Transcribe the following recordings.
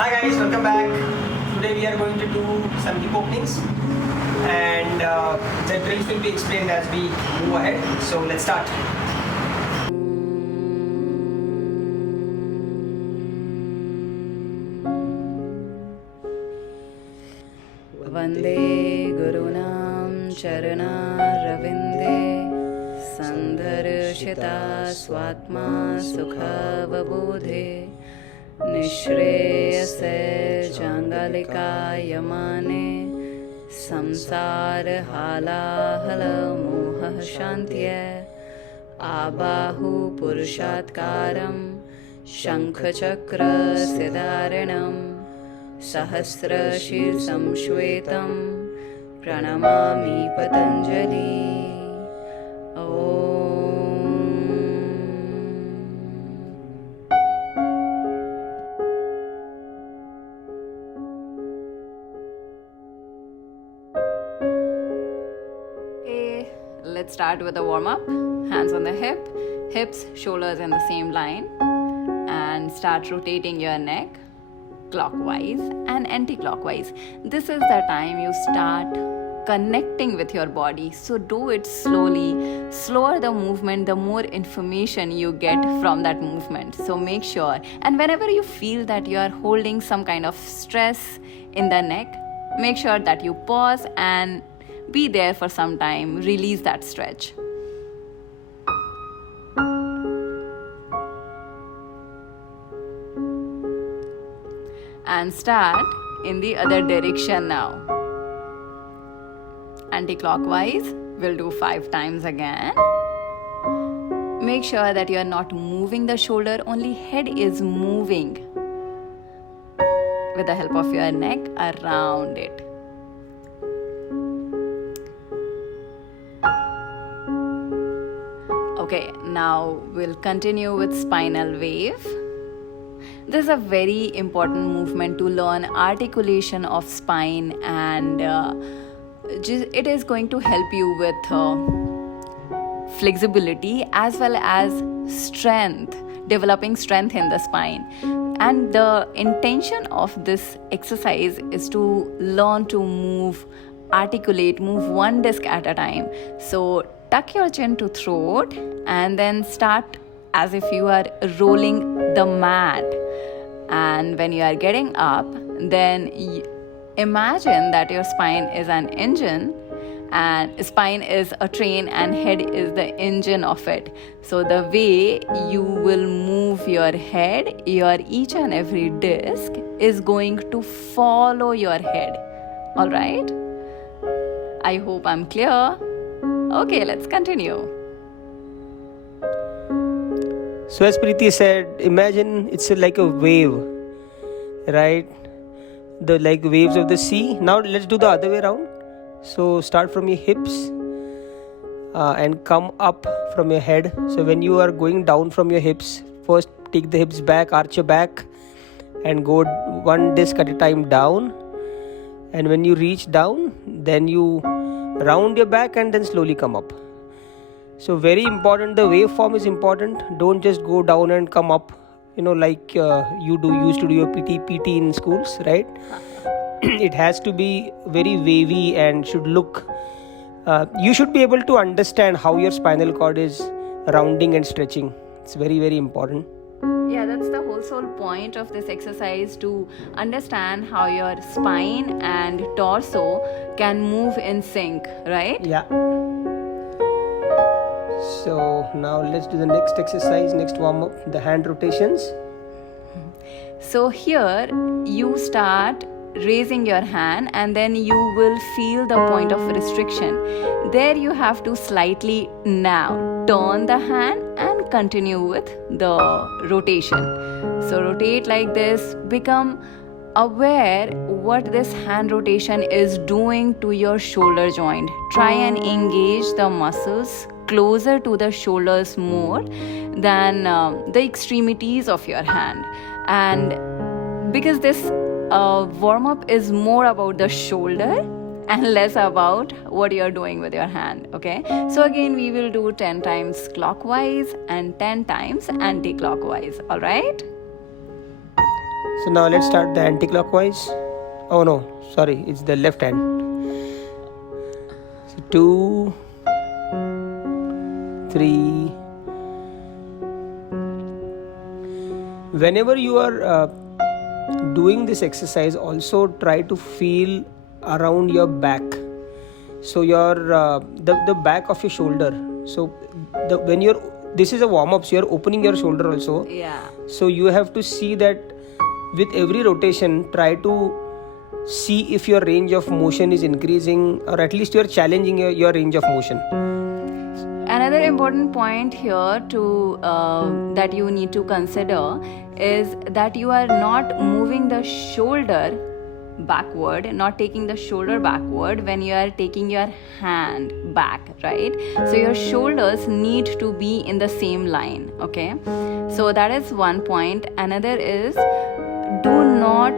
Hi guys, welcome back. Today we are going to do some hip openings and the drills will be explained as we move ahead. So let's start. वन्दे गुरूणां चरणारविन्दे सन्दर्शिता स्वात्मा सुखवबोधे निःश्रेयसे जाङ्गलिकायमाने संसारहालाहलमोहः शान्त्यै आबाहु पुरुषात्कारं शङ्खचक्रसिधारिणं सहस्रशीर्षं श्वेतं प्रणमामि पतञ्जलि ॐ Okay, let's start with a warm-up. Hands on the hips, shoulders in the same line, and start rotating your neck clockwise and anti-clockwise. This is the time you start connecting with your body, so do it slowly. Slower the movement, the more information you get from that movement. So make sure, and whenever you feel that you are holding some kind of stress in the neck, make sure that you pause and be there for some time. Release that stretch. And start in the other direction now. Anti-clockwise, we'll do 5 times again. Make sure that you are not moving the shoulder, only head is moving with the help of your neck around it. Okay, now we'll continue with spinal wave. This is a very important movement to learn articulation of spine, and it is going to help you with flexibility as well as strength, developing strength in the spine. And the intention of this exercise is to learn to articulate, move one disc at a time. So tuck your chin to throat and then start as if you are rolling the mat. And when you are getting up, then imagine that your spine is an engine, and spine is a train and head is the engine of it. So the way you will move your head, your each and every disc is going to follow your head. All right? I hope I'm clear. Okay, let's continue. So as Preeti said, imagine it's like a wave, right? The like waves of the sea. Now let's do the other way around. So start from your hips and come up from your head. So when you are going down from your hips, first take the hips back, arch your back and go one disc at a time down. And when you reach down, then you round your back and then slowly come up. So very important, the waveform is important. Don't just go down and come up, like you used to do your PT in schools, right? It has to be very wavy and should look, you should be able to understand how your spinal cord is rounding and stretching. It's very, very important. Yeah, that's the whole sole point of this exercise, to understand how your spine and torso can move in sync, right? Yeah. So now let's do the next exercise, next warm up, the hand rotations. So here you start raising your hand and then you will feel the point of restriction. There you have to slightly now turn the hand and continue with the rotation. So rotate like this, become aware what this hand rotation is doing to your shoulder joint. Try and engage the muscles closer to the shoulders more than the extremities of your hand. And because this warm-up is more about the shoulder and less about what you're doing with your hand, okay? So again, we will do 10 times clockwise and 10 times anti-clockwise, all right? So now let's start the anti-clockwise. Oh no, sorry, it's the left hand. So 2, 3. Whenever you are doing this exercise, also try to feel around your back. So your the back of your shoulder. So when you're, this is a warm-up, so you're opening your shoulder also. Yeah. So you have to see that with every rotation, try to see if your range of motion is increasing, or at least you're challenging your range of motion. Another important point here to that you need to consider is that you are not moving the shoulder backward, not taking the shoulder backward when you are taking your hand back, right? So your shoulders need to be in the same line, okay? So that is one point. Another is, do not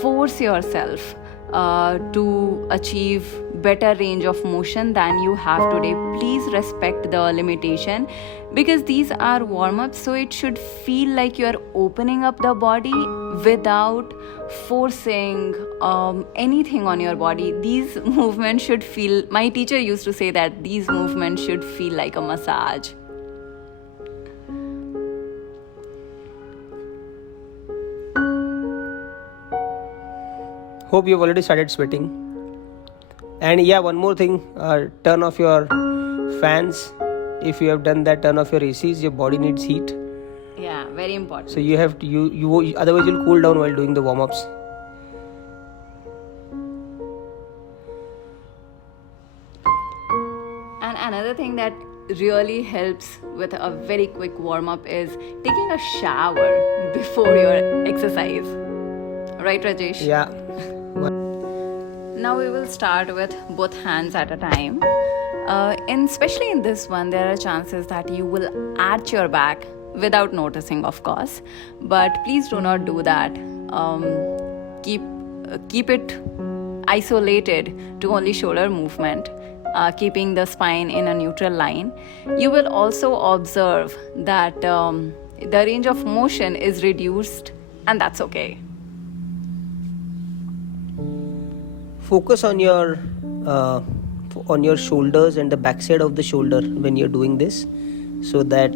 force yourself to achieve better range of motion than you have today. Please respect the limitation, because these are warm-ups, so it should feel like you are opening up the body without forcing anything on your body. These movements should feel, my teacher used to say that these movements should feel like a massage. Hope you've already started sweating. And yeah, one more thing, turn off your fans. If you have done that, turn off your ACs. Your body needs heat. Yeah, very important. So you have to, you otherwise you'll cool down while doing the warm-ups. And another thing that really helps with a very quick warm-up is taking a shower before your exercise. Right, Rajesh? Yeah. Now we will start with both hands at a time. Especially in this one, there are chances that you will arch your back without noticing, of course. But please do not do that. Keep it isolated to only shoulder movement, keeping the spine in a neutral line. You will also observe that the range of motion is reduced, and that's okay. Focus on your shoulders and the backside of the shoulder when you're doing this, so that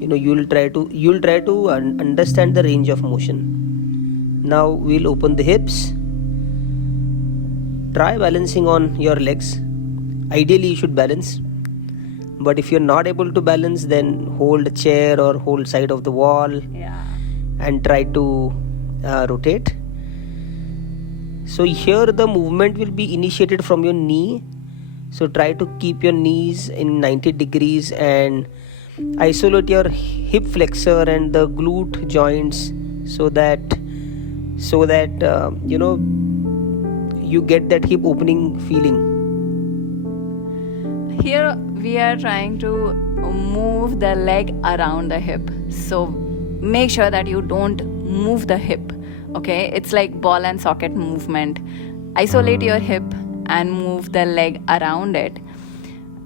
you'll try to understand the range of motion. Now we'll open the hips. Try balancing on your legs. Ideally you should balance, but if you're not able to balance, then hold a chair or hold side of the wall. Yeah. And try to rotate. So here the movement will be initiated from your knee. So try to keep your knees in 90 degrees and isolate your hip flexor and the glute joints, so that you get that hip opening feeling. Here we are trying to move the leg around the hip. So make sure that you don't move the hip. Okay, it's like ball and socket movement. Isolate your hip and move the leg around it.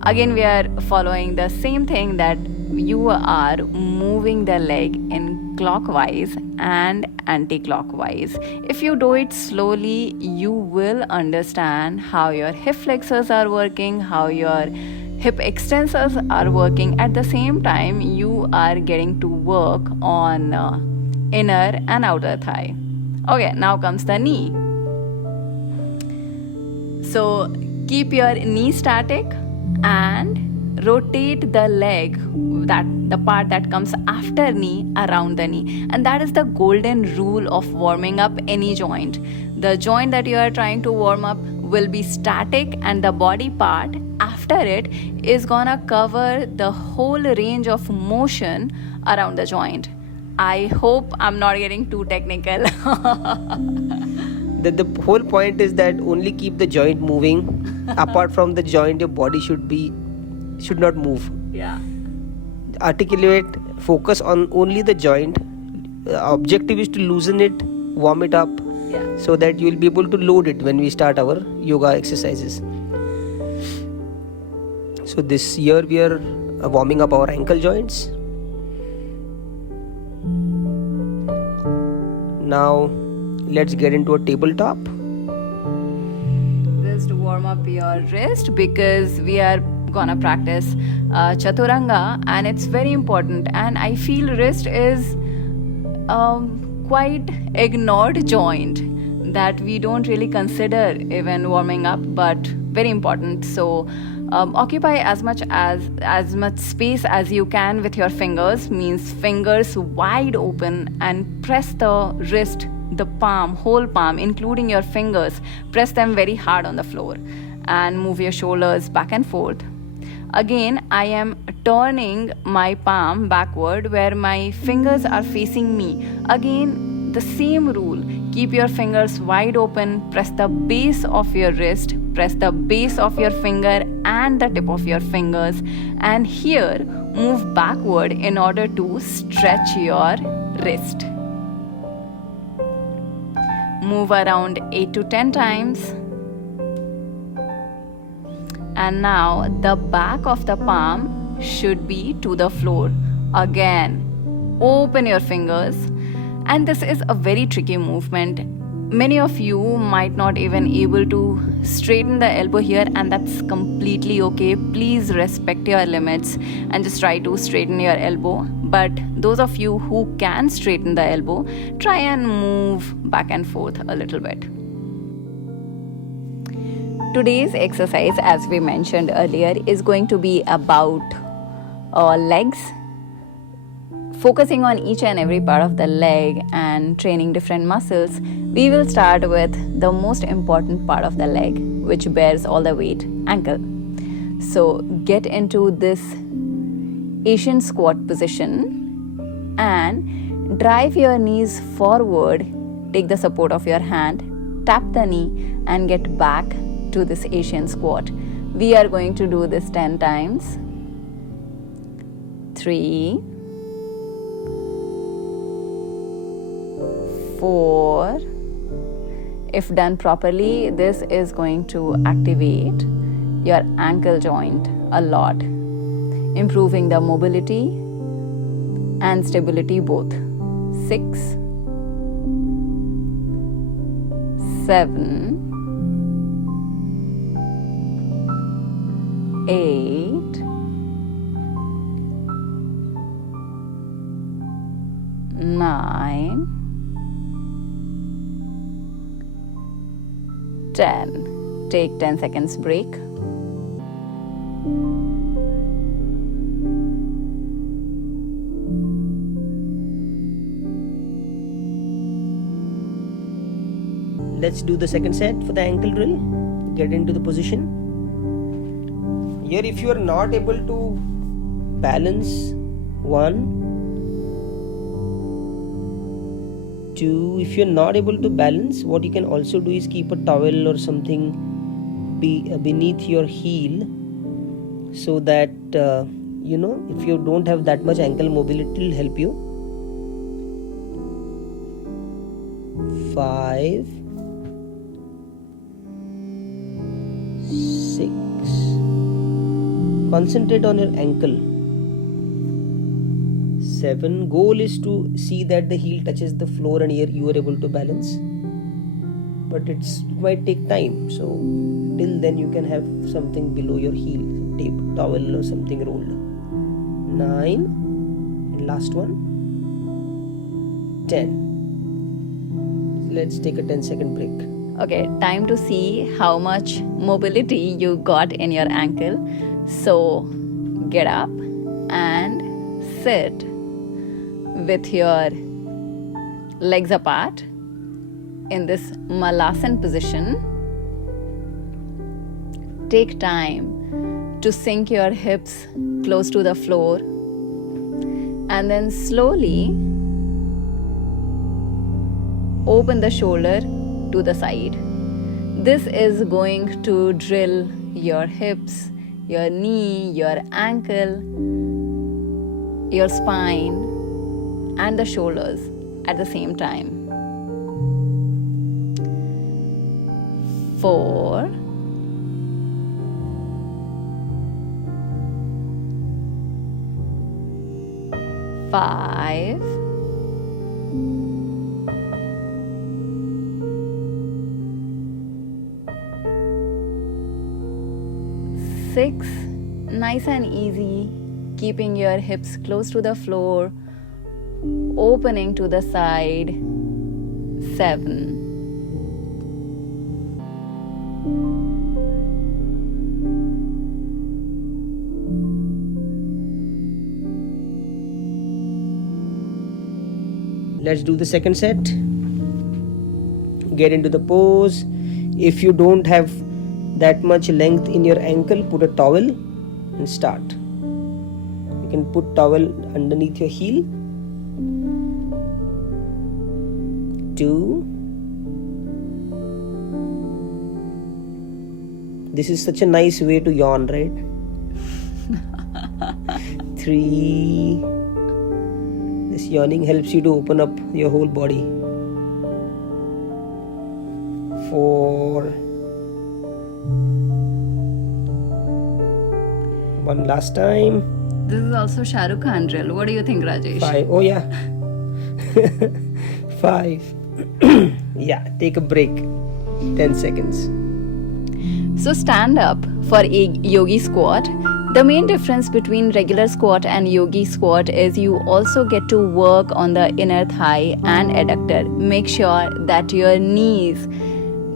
Again, we are following the same thing, that you are moving the leg in clockwise and anti-clockwise. If you do it slowly, you will understand how your hip flexors are working, how your hip extensors are working. At the same time, you are getting to work on inner and outer thigh. Okay, now comes the knee. So keep your knee static and rotate the leg, that the part that comes after knee, around the knee. And that is the golden rule of warming up any joint. The joint that you are trying to warm up will be static, and the body part after it is gonna cover the whole range of motion around the joint. I hope I'm not getting too technical. The whole point is that only keep the joint moving. Apart from the joint, your body should not move. Yeah. Articulate, focus on only the joint. Objective is to loosen it, warm it up, so that you will be able to load it when we start our yoga exercises. So this year we are warming up our ankle joints. Now let's get into a tabletop. Just warm up your wrist because we are gonna practice chaturanga, and it's very important. And I feel wrist is quite ignored joint that we don't really consider even warming up, but very important. So occupy as much space as you can with your fingers, means fingers wide open, and press the wrist, the palm, whole palm, including your fingers, press them very hard on the floor, and move your shoulders back and forth. Again, I am turning my palm backward where my fingers are facing me. Again, the same rule. Keep your fingers wide open, press the base of your wrist, press the base of your finger and the tip of your fingers, and here move backward in order to stretch your wrist. Move around 8 to 10 times. And now the back of the palm should be to the floor. Again, open your fingers. And this is a very tricky movement. Many of you might not even able to straighten the elbow here, and that's completely okay. Please respect your limits and just try to straighten your elbow. But those of you who can straighten the elbow, try and move back and forth a little bit. Today's exercise, as we mentioned earlier, is going to be about legs, focusing on each and every part of the leg and training different muscles. We will start with the most important part of the leg, which bears all the weight, ankle. So get into this Asian squat position and drive your knees forward. Take the support of your hand, tap the knee, and get back to this Asian squat. We are going to do this 10 times. 3, 4. If done properly, this is going to activate your ankle joint a lot, improving the mobility and stability both. 6, 7, 8, 9, 10. Take 10 seconds break. Let's do the second set for the ankle drill. Get into the position. Here, if you are not able to balance, 1, 2, if you're not able to balance, what you can also do is keep a towel or something beneath your heel, so that if you don't have that much ankle mobility, it will help you. 5, 6. Concentrate on your ankle. 7. Goal is to see that the heel touches the floor and here you are able to balance. But it might take time. So till then you can have something below your heel, tape, towel or something rolled. 9. And last one. 10. Let's take a 10-second break. Okay, time to see how much mobility you got in your ankle. So get up and sit with your legs apart in this Malasana position. Take time to sink your hips close to the floor and then slowly open the shoulder to the side. This is going to drill your hips, your knee, your ankle, your spine, and the shoulders at the same time. 4, 5, 6, nice and easy, keeping your hips close to the floor, opening to the side. 7, let's do the second set. Get into the pose. If you don't have that much length in your ankle, put a towel and start. You can put towel underneath your heel. 2. This is such a nice way to yawn, right? 3. This yawning helps you to open up your whole body. 4. One last time. This is also Shah Rukh Khan drill. What do you think, Rajesh? 5. Oh yeah. 5. Yeah, take a break. 10 seconds. So stand up for a yogi squat. The main difference between regular squat and yogi squat is you also get to work on the inner thigh and adductor. Make sure that your knees,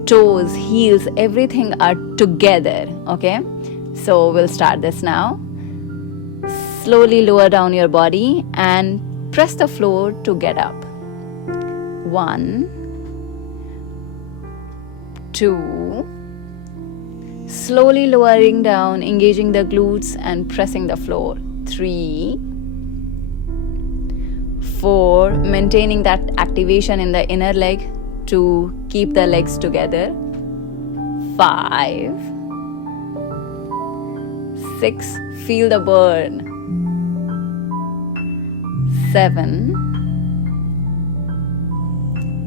toes, heels, everything are together. Okay? So we'll start this now. Slowly lower down your body and press the floor to get up. 1, 2. Slowly lowering down, engaging the glutes and pressing the floor. 3, 4. Maintaining that activation in the inner leg to keep the legs together. 5, 6. Feel the burn. 7,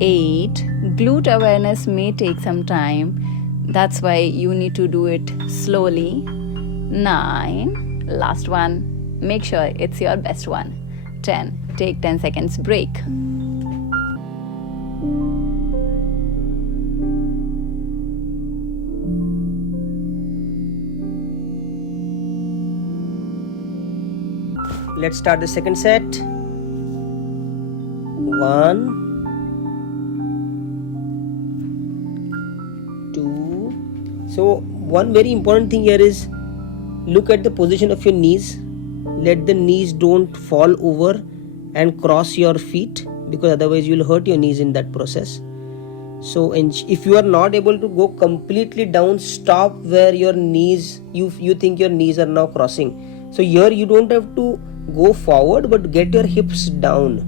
8. Glute awareness may take some time. That's why you need to do it slowly. 9. Last one. Make sure it's your best one. 10. Take 10 seconds break. Let's start the second set. 1, 2. So one very important thing here is look at the position of your knees. Let the knees don't fall over and cross your feet, because otherwise you will hurt your knees in that process. So if you are not able to go completely down, stop where your knees, you think your knees are now crossing. So here you don't have to go forward, but get your hips down.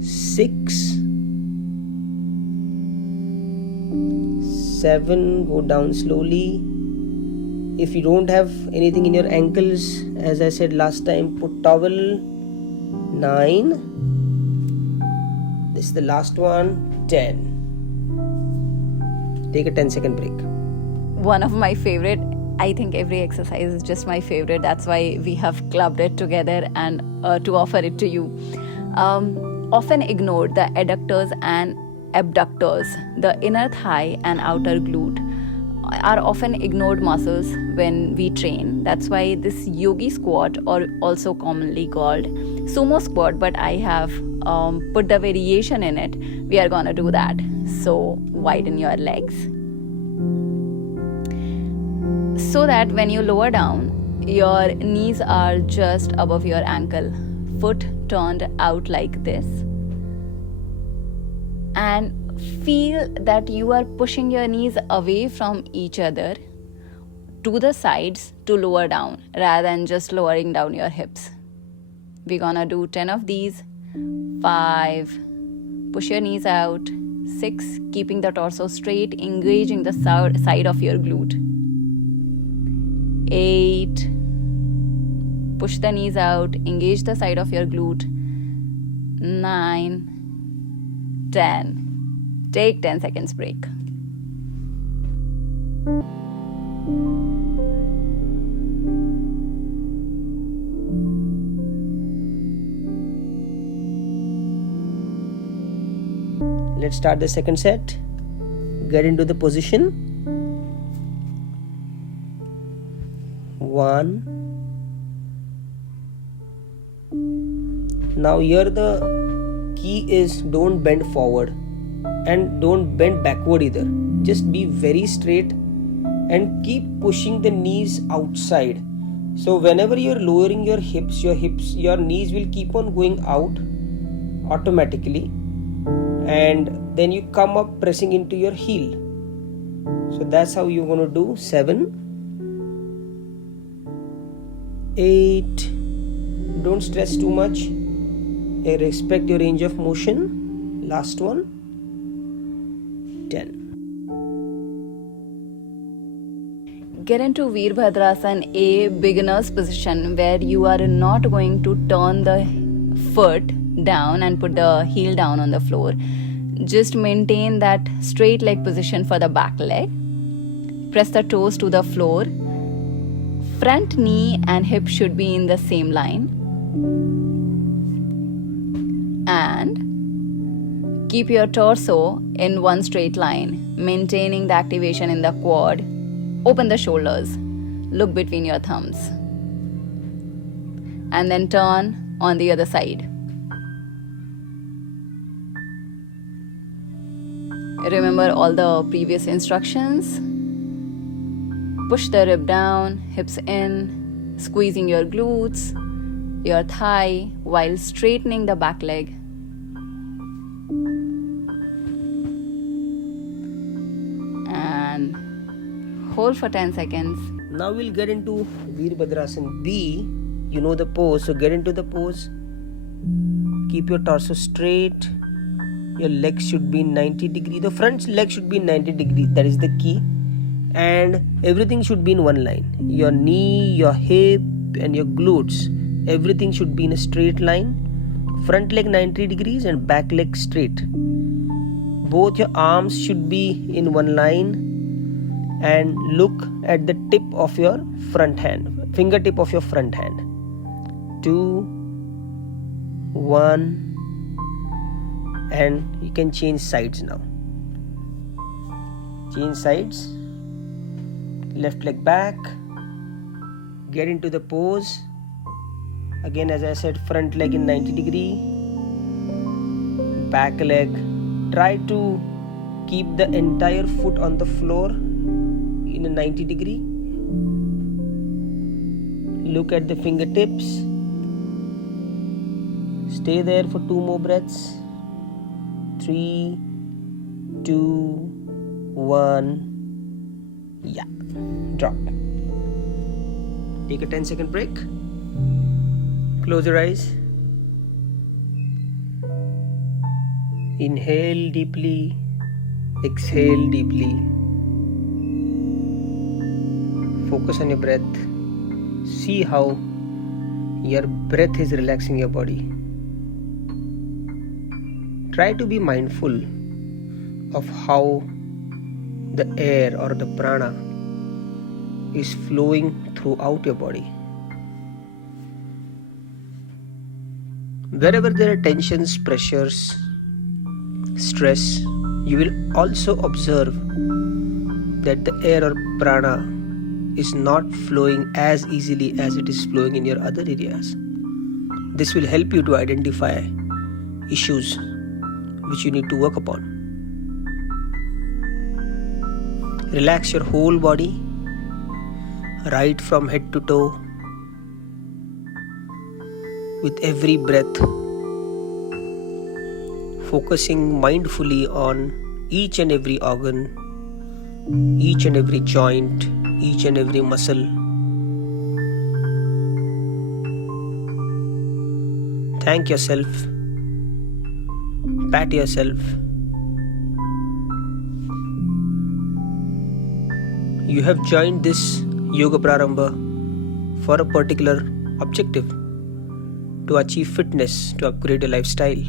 6, 7. Go down slowly. If you don't have anything in your ankles, as I said last time, put towel. 9. This is the last one. 10. Take a 10-second break. One of my favorite, I think every exercise is just my favorite. That's why we have clubbed it together and to offer it to you. Often ignored, the adductors and abductors, the inner thigh and outer glute, are often ignored muscles when we train. That's why this yogi squat, or also commonly called sumo squat, but I have put the variation in it. We are gonna do that. So widen your legs so that when you lower down, your knees are just above your ankle, foot turned out like this, and feel that you are pushing your knees away from each other to the sides to lower down rather than just lowering down your hips. We're gonna do 10 of these. 5, push your knees out. 6, keeping the torso straight, engaging the side of your glute. 8, push the knees out, engage the side of your glute. 9, 10. Take 10 seconds break. Let's start the second set. Get into the position. 1. Now here the key is don't bend forward and don't bend backward either. Just be very straight and keep pushing the knees outside. So whenever you're lowering your hips, your knees will keep on going out automatically, and then you come up pressing into your heel. So that's how you're going to do. 7, 8. Don't stress too much. Respect your range of motion. Last one. 10. Get into Veerbhadrasana, a beginner's position where you are not going to turn the foot down and put the heel down on the floor. Just maintain that straight leg position for the back leg. Press the toes to the floor. Front knee and hip should be in the same line. And keep your torso in one straight line, maintaining the activation in the quad. Open the shoulders. Look between your thumbs. And then turn on the other side. Remember all the previous instructions. Push the rib down, hips in, squeezing your glutes, your thigh while straightening the back leg. And hold for 10 seconds. Now we'll get into Veerbhadrasana B. You know the pose, so get into the pose. Keep your torso straight. Your legs should be 90 degrees. The front leg should be 90 degrees. That is the key. And everything should be in one line. Your knee, your hip, and your glutes. Everything should be in a straight line. Front leg 90 degrees and back leg straight. Both your arms should be in one line. And look at the tip of your front hand. Fingertip of your front hand. 2, 1. And you can change sides now. Change sides. Left leg back. Get into the pose. Again, as I said, front leg in 90 degree. Back leg. Try to keep the entire foot on the floor in a 90 degree. Look at the fingertips. Stay there for 2 more breaths. 3, 2, 1. Yeah. Drop. Take a 10-second break. Close your eyes. Inhale deeply. Exhale deeply. Focus on your breath. See how your breath is relaxing your body. Try to be mindful of how the air or the prana is flowing throughout your body. Wherever there are tensions, pressures, stress, you will also observe that the air or prana is not flowing as easily as it is flowing in your other areas. This will help you to identify issues which you need to work upon. Relax your whole body, right from head to toe. With every breath, focusing mindfully on each and every organ, each and every joint, each and every muscle. Thank yourself. Pat yourself. You have joined this Yoga Prarambha for a particular objective, to achieve fitness, to upgrade your lifestyle.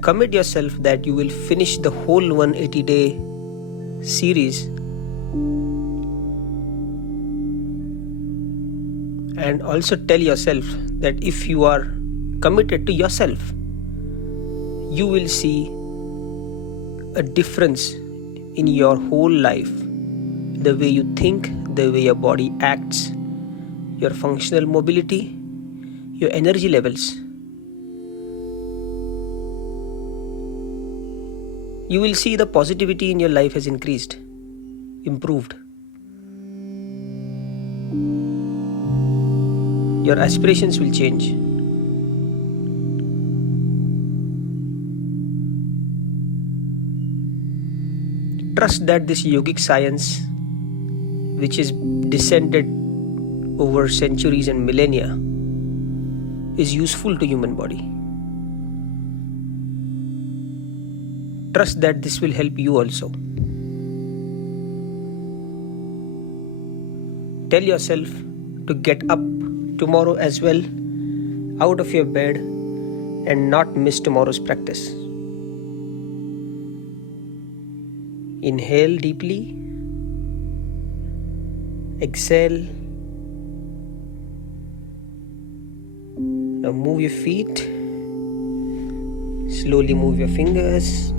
Commit yourself that you will finish the whole 180-day series and also tell yourself that if you are committed to yourself, you will see a difference in your whole life the way you think, the way your body acts, your functional mobility, your energy levels. You will see the positivity in your life has increased, improved. Your aspirations will change. Trust that this yogic science, which is descended over centuries and millennia, is useful to human body. Trust that this will help you also. Tell yourself to get up tomorrow as well, out of your bed, and not miss tomorrow's practice. Inhale deeply. Exhale. Now move your feet. Slowly move your fingers.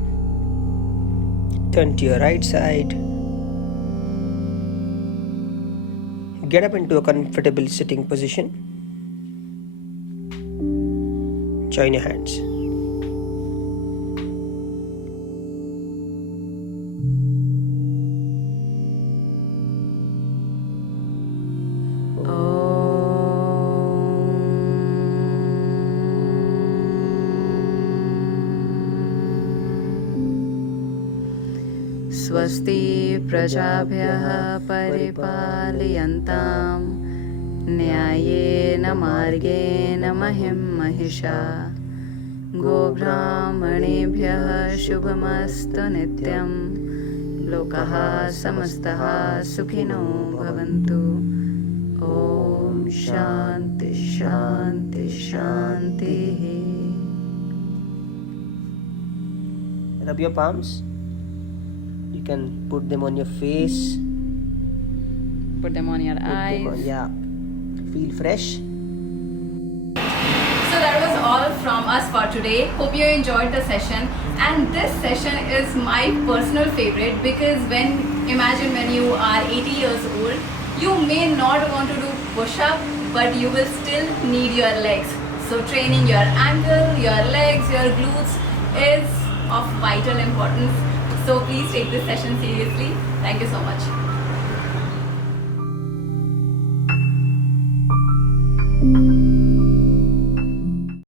Turn to your right side. Get up into a comfortable sitting position. Join your hands. स्वस्ति प्रजाभ्यः परिपालयन्तां न्यायेन मार्गेण महिं महिषा गोब्राह्मणेभ्यः शुभमस्तु नित्यं लोकाः समस्तः सुखिनो भवन्तु ॐ शान्ति शान्ति शान्तिः. Rub your palms. You can put them on your face. Put them on your eyes. Yeah. Feel fresh. So that was all from us for today. Hope you enjoyed the session. And this session is my personal favorite because imagine when you are 80 years old, you may not want to do push-up, but you will still need your legs. So training your ankle, your legs, your glutes is of vital importance. So please take this session seriously. Thank you so much.